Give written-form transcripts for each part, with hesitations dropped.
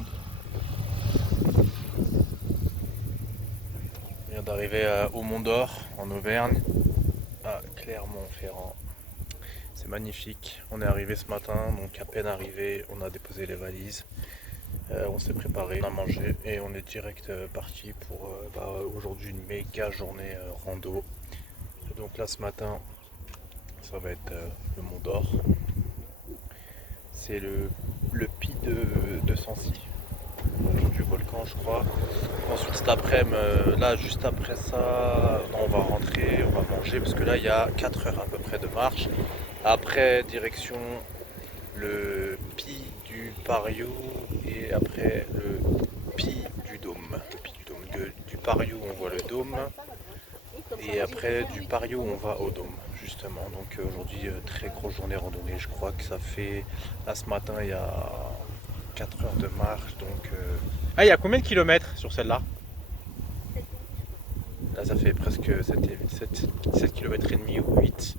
monde. On vient d'arriver au Mont d'Or, en Auvergne, à Clermont-Ferrand. C'est magnifique. On est arrivé ce matin, donc à peine arrivé, on a déposé les valises. On s'est préparé, on a mangé et on est direct parti pour aujourd'hui une méga journée rando. Et donc là ce matin, ça va être le Mont d'Or. C'est le pic de Sancy, du volcan je crois. Ensuite cet après-midi, là juste après ça, non, on va rentrer, on va manger parce que là il y a 4 heures à peu près de marche. Après direction le pic du Pariou et après le pic du Dôme. Le pic du Dôme. Du Pariou on voit le Dôme et après du Pariou on va au Dôme justement. Donc aujourd'hui très grosse journée randonnée. Je crois que ça fait là ce matin il y a 4 heures de marche donc. Ah, il y a combien de kilomètres sur celle-là? Là ça fait presque 7 km et demi ou 8.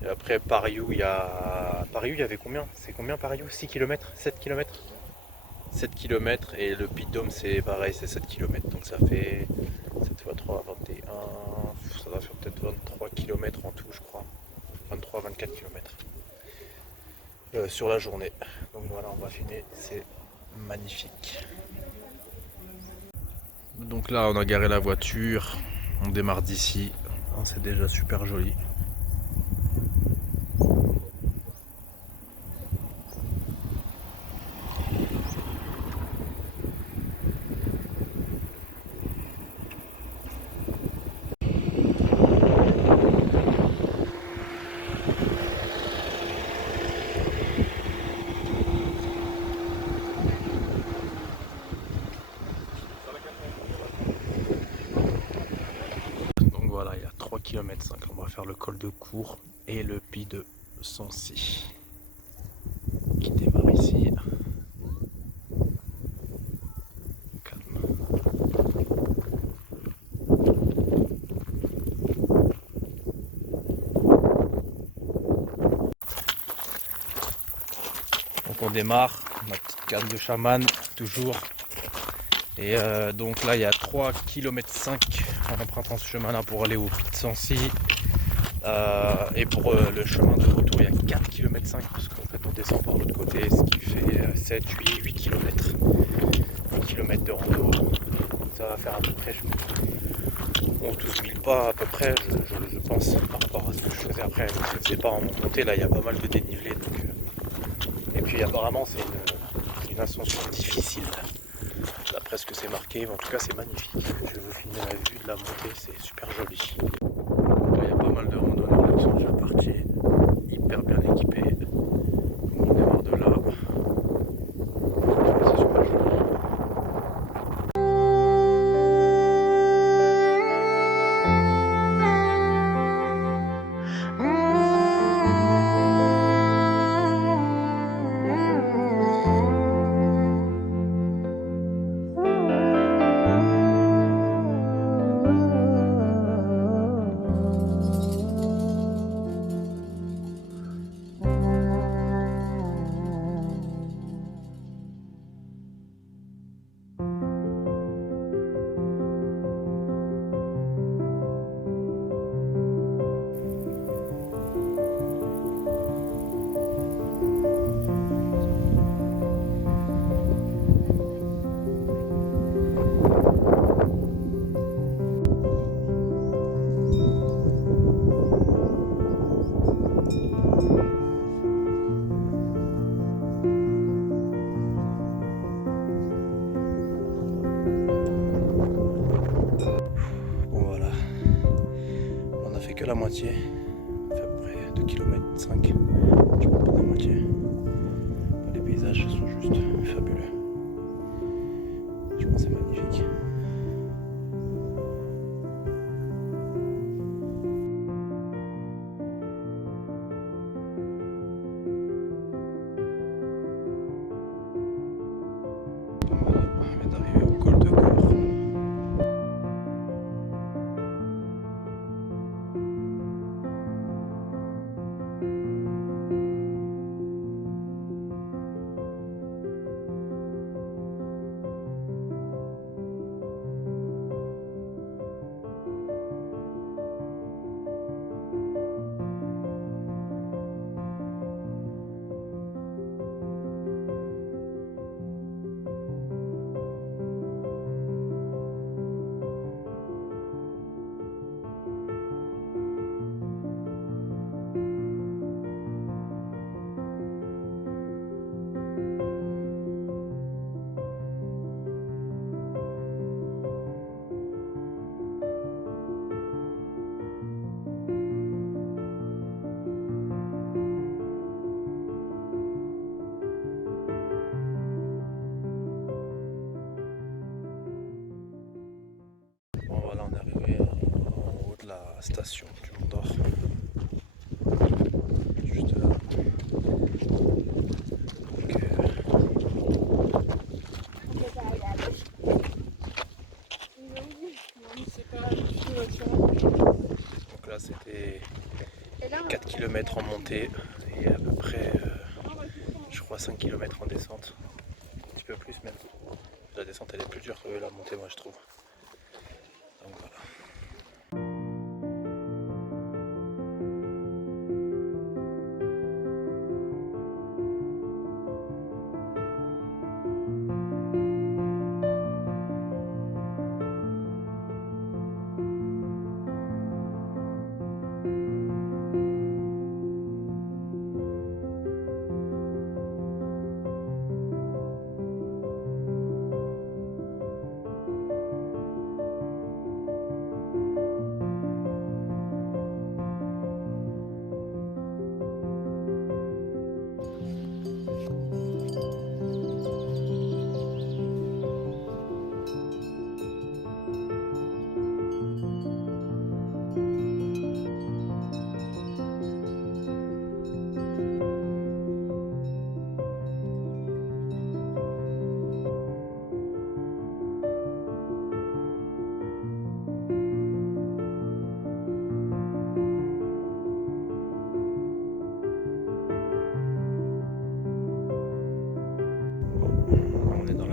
Et après Pariou il y avait combien? C'est combien Pariou? 6 km? 7 km? 7 km et le Puy de Dôme c'est pareil, c'est 7 km. Donc ça fait 7 fois 3, 21. Ça va faire peut-être 23 km en tout je crois. 23-24 km sur la journée. Donc voilà, on va finir, c'est magnifique. Donc là on a garé la voiture, on démarre d'ici. Oh, c'est déjà super joli. Donc voilà, il y a 3 km 5. On va faire le col de Cours et le pic de Sancy qui démarre ici. Calme. Donc on démarre, ma petite canne de chaman toujours. Et donc là il y a 3 km 5 en empruntant ce chemin là pour aller au pic de Sancy. Et pour le chemin de retour il y a 4 km 5 parce qu'en fait on descend par l'autre côté, ce qui fait 7, 8 km. 8 km de rando. Ça va faire à peu près 12 000 pas à peu près, je pense, par rapport à ce que je faisais après. Je ne faisais pas en montée, là il y a pas mal de dénivelé. Donc, et puis apparemment c'est une ascension difficile. D'après ce que c'est marqué, mais en tout cas c'est magnifique. Je vais vous filmer la vue de la montée, c'est super joli. Là il y a pas mal de randonneurs qui sont déjà partis, hyper bien équipés. On démarre de là. C'est super joli. Bon voilà, on a fait que la moitié, on fait à peu près 2 km 5, je pense pas la moitié. Les paysages sont juste fabuleux. Je pense que c'est magnifique. Voilà, on vient d'arriver au col de Cours. la station du Mont d'Or. Juste là. Donc là c'était 4 km en montée et à peu près je crois 5 km en descente. Un petit peu plus même. La descente elle est plus dure que la montée moi je trouve. Donc voilà.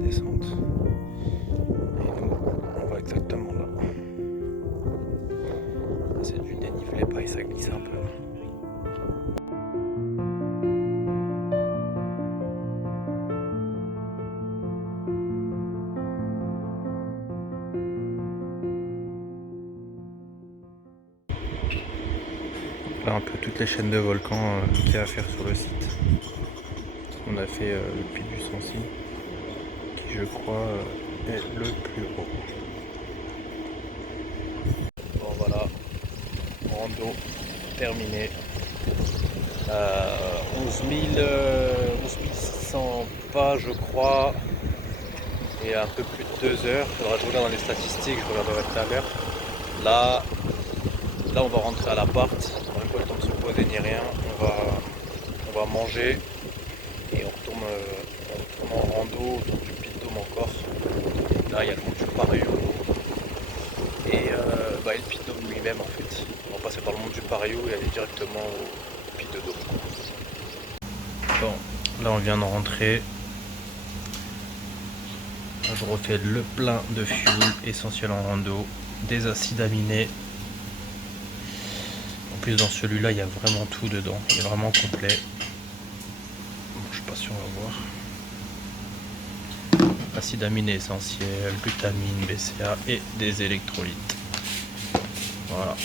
Descente. Et nous, on va exactement là. C'est du dénivelé, pareil, ça glisse un peu. Là, un peu toutes les chaînes de volcans qu'il y a à faire sur le site. On a fait le pic du Sancy, qui je crois est le plus haut. Bon voilà, rando terminé. 11 100 pas je crois, et un peu plus de 2 heures. Il faudra que je regarde dans les statistiques, je regarderai tout à l'heure. Là on va rentrer à l'appart, on n'a même pas le temps de se poser ni rien, on va manger et on retourne en rando autour du Pic Dôme encore. Là il y a le mont du Pariou et le Pic Dôme lui-même en fait. On va passer par le mont du Pariou et aller directement au Pic de Dôme. Bon, là on vient de rentrer. Je refais le plein de fuel essentiel en rando, des acides aminés. En plus dans celui-là il y a vraiment tout dedans, il est vraiment complet. Bon, je sais pas si on va voir. Acides aminés essentiels, glutamine, BCA et des électrolytes. Voilà,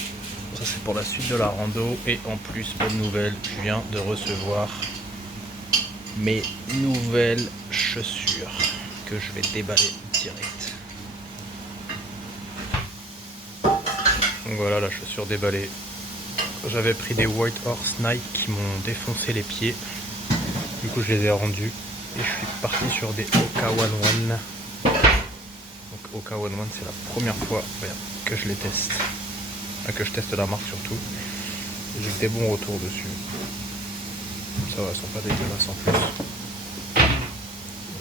ça c'est pour la suite de la rando. Et en plus, bonne nouvelle, je viens de recevoir mes nouvelles chaussures que je vais déballer direct. Donc voilà la chaussure déballée. J'avais pris des White Horse Nike qui m'ont défoncé les pieds. Du coup je les ai rendus et je suis parti sur des Hoka One One. Donc Hoka One One c'est la première fois que je les teste. Que je teste la marque surtout. J'ai que des bons retours dessus. Ça va, elles sont pas dégueulasses en plus.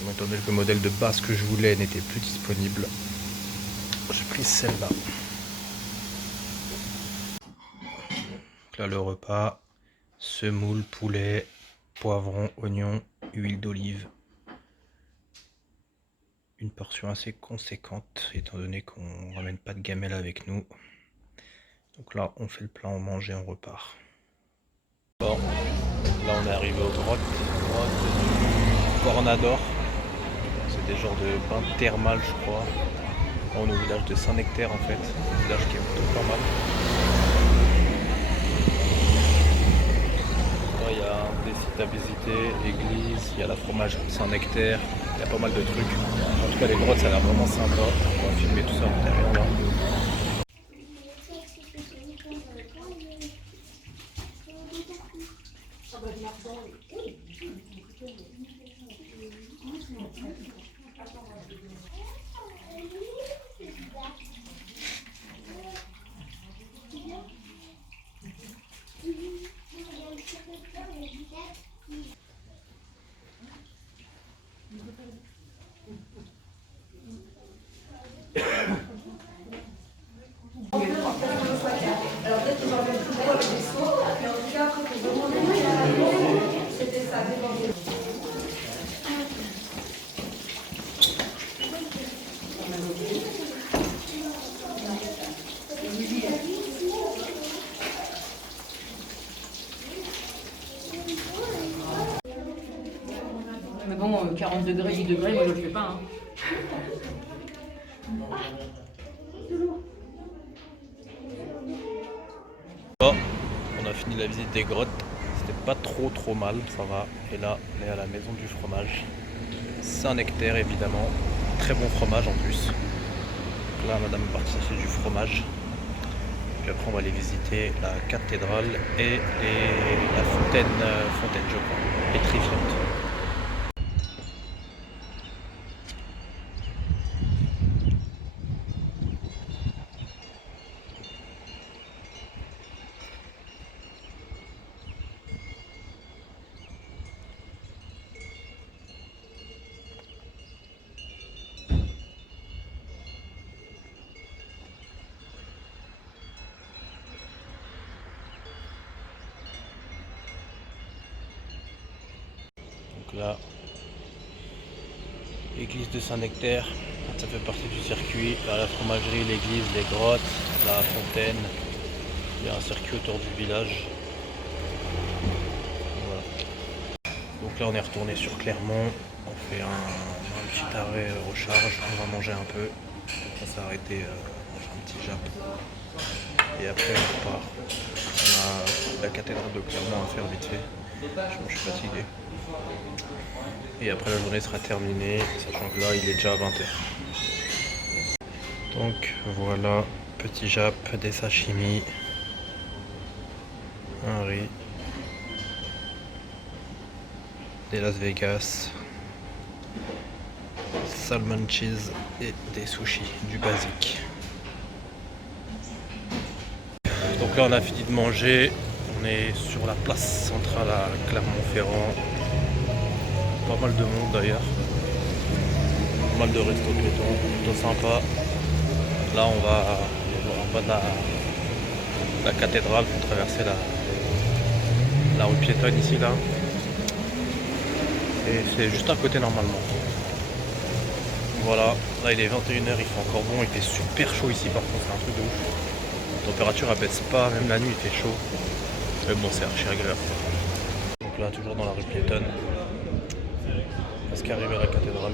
Étant donné que le modèle de base que je voulais n'était plus disponible, j'ai pris celle-là. Là le repas, semoule, poulet, poivron, oignon, huile d'olive. Une portion assez conséquente étant donné qu'on ramène pas de gamelle avec nous. Donc là on fait le plat, on mange et on repart. Bon, là on est arrivé aux grottes du Cornador. C'est des genres de bains thermales je crois. On est au village de Saint-Nectaire en fait, un village qui est plutôt pas mal. Là il y a des sites à visiter, église, il y a la fromagerie Saint-Nectaire, il y a pas mal de trucs. En tout cas les grottes ça a l'air vraiment sympa, on va filmer tout ça à l'intérieur là. 40 degrés, 10 degrés, moi je le fais pas. Hein. Bon, on a fini la visite des grottes. C'était pas trop mal, ça va. Et là, on est à la maison du fromage. Saint-Nectaire évidemment. Très bon fromage en plus. Donc là, madame est partie chercher du fromage. Puis après, on va aller visiter la cathédrale et la fontaine, je crois, pétrifiante. Donc là, l'église de Saint-Nectaire, ça fait partie du circuit. Là, la fromagerie, l'église, les grottes, la fontaine. Il y a un circuit autour du village. Voilà. Donc là, on est retourné sur Clermont. On fait un petit arrêt recharge. On va manger un peu. On s'est arrêté manger un petit jap. Et après, on repart. On a la cathédrale de Clermont à faire vite fait. Je suis fatigué. Et après la journée sera terminée, sachant que là il est déjà 20h. Donc voilà, petit jap, des sashimi, un riz, des Las Vegas, salmon cheese et des sushis, du basique. Donc là on a fini de manger, on est sur la place centrale à Clermont-Ferrand. Pas mal de monde d'ailleurs. Pas mal de restos piétons, plutôt sympa. Là on va en bas de la cathédrale pour traverser la rue piétonne ici là. Et c'est juste à côté normalement. Voilà, là il est 21h, il fait encore bon, il fait super chaud ici par contre, c'est un truc de ouf. La température elle baisse pas, même la nuit il fait chaud. Mais bon c'est archi agréable. Donc là toujours dans la rue piétonne. Presque arrivé à la cathédrale.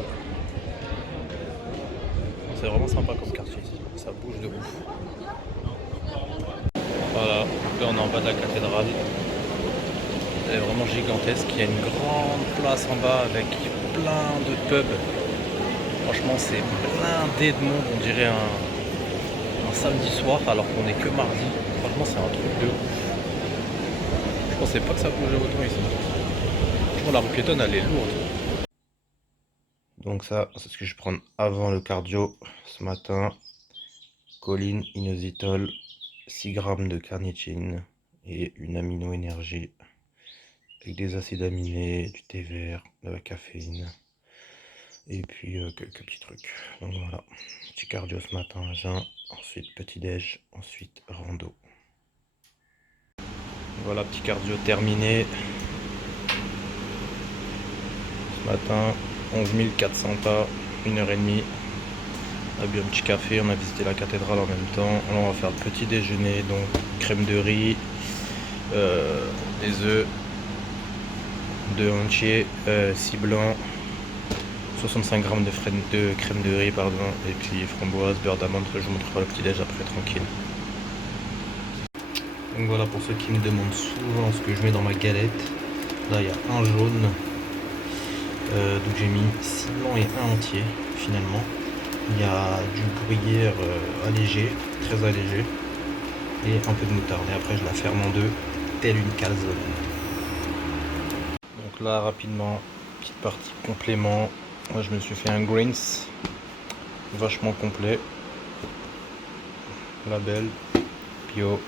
C'est vraiment sympa comme quartier ici, ça bouge de ouf. Voilà, là on est en bas de la cathédrale. Elle est vraiment gigantesque, il y a une grande place en bas avec plein de pubs. Franchement c'est blindé de monde, on dirait un samedi soir alors qu'on est que mardi. Franchement c'est un truc de ouf. Je pensais pas que ça bougeait autant ici. Franchement la rue piétonne elle est lourde. Donc ça, c'est ce que je vais prendre avant le cardio ce matin. Choline, inositol, 6 grammes de carnitine et une amino-énergie avec des acides aminés, du thé vert, de la caféine et puis quelques petits trucs. Donc voilà, petit cardio ce matin à jeun, ensuite petit déj, ensuite rando. Voilà, petit cardio terminé. Ce matin, 11 400 pas, 1h30. On a bu un petit café, on a visité la cathédrale en même temps. Là on va faire le petit déjeuner, donc crème de riz, des œufs, 2 entiers, 6 blancs, 65 grammes de crème de riz, pardon, et puis framboise, beurre d'amande. Je vous montrerai le petit déj après tranquille. Donc voilà, pour ceux qui me demandent souvent ce que je mets dans ma galette, là il y a un jaune, donc j'ai mis 6 blancs et un entier finalement. Il y a du gruyère allégé, très allégé, et un peu de moutarde. Et après je la ferme en deux, telle une calzone. Donc là rapidement, petite partie complément. Moi je me suis fait un greens, vachement complet. Label, bio.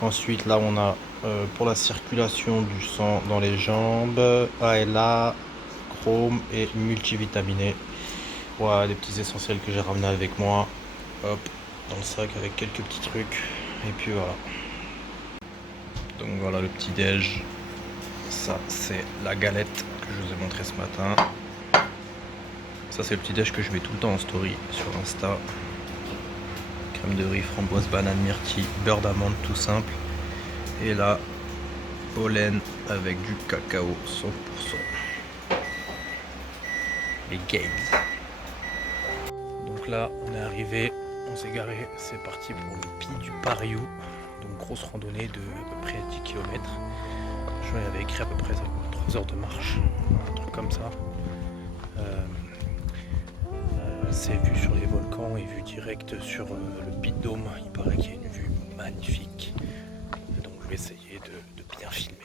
Ensuite là on a pour la circulation du sang dans les jambes, ALA, chrome et multivitaminé. Voilà les petits essentiels que j'ai ramenés avec moi. Hop, dans le sac avec quelques petits trucs. Et puis voilà. Donc voilà le petit déj. Ça c'est la galette que je vous ai montré ce matin. Ça c'est le petit déj que je mets tout le temps en story sur Insta. Crème de riz, framboise, banane, myrtille, beurre d'amande tout simple. Et là, pollen avec du cacao 100%. les Games. Donc là on est arrivé, on s'est garé, c'est parti pour le pic du Pariou. Donc grosse randonnée de à peu près 10 km. Je m'avais écrit à peu près 3 heures de marche, un truc comme ça. C'est vu sur les volcans et vue directe sur le Pic Dôme. Il paraît qu'il y a une vue magnifique. Donc je vais essayer de bien filmer.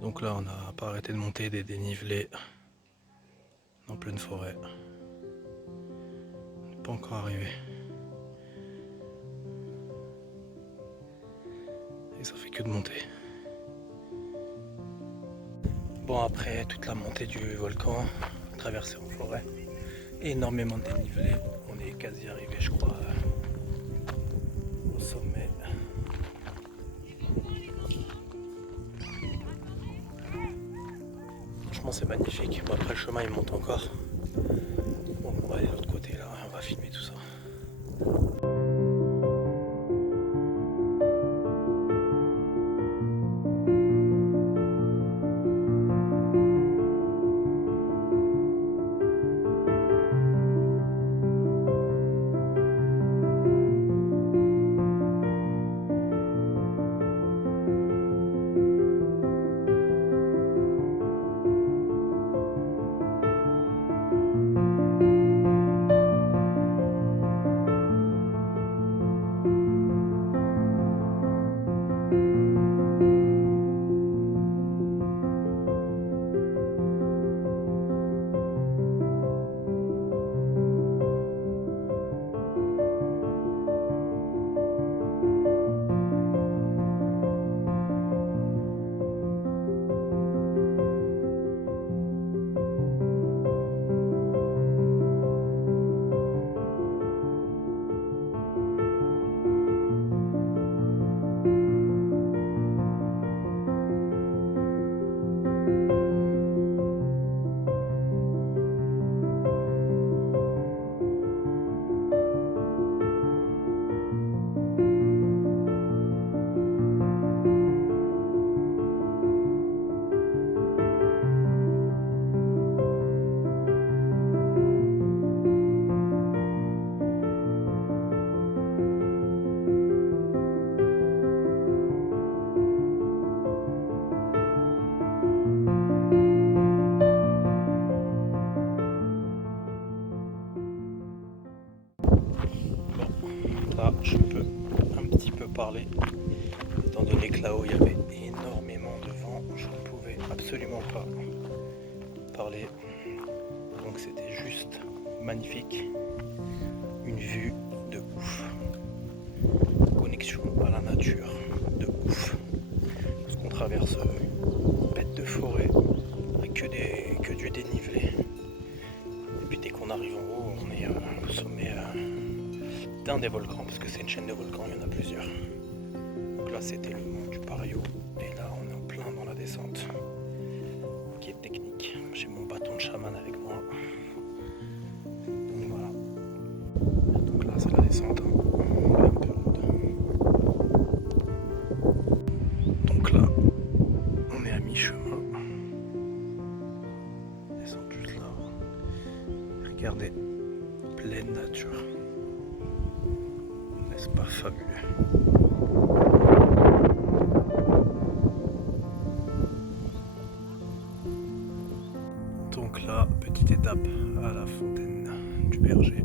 Donc là on n'a pas arrêté de monter des dénivelés en pleine forêt. On n'est pas encore arrivé. Et ça fait que de monter. Bon, après toute la montée du volcan, traversée en forêt, énormément de dénivelé, on est quasi arrivé je crois au sommet. Franchement c'est magnifique. Bon, après le chemin il monte encore. Bon, on va aller de l'autre côté là, on va filmer tout ça. Là, je peux un petit peu parler, étant donné que là-haut il y avait énormément de vent, je ne pouvais absolument pas parler. Donc c'était juste magnifique, une vue de ouf, connexion à la nature de ouf, parce qu'on traverse une bête de forêt avec que du dénivelé. Et puis dès qu'on arrive en haut, on est au sommet d'un des volcans, parce que c'est une chaîne de volcans, il y en a plusieurs. Donc là c'était le mont du Pariou, et là on est en plein dans la descente, qui est technique. J'ai mon bâton de chaman avec moi. Donc voilà. Donc là c'est la descente, hein. Un peu rude. Donc là, on est à mi-chemin. Descente juste là. Regardez, pleine nature. N'est-ce pas fabuleux? Donc là, petite étape à la fontaine du berger.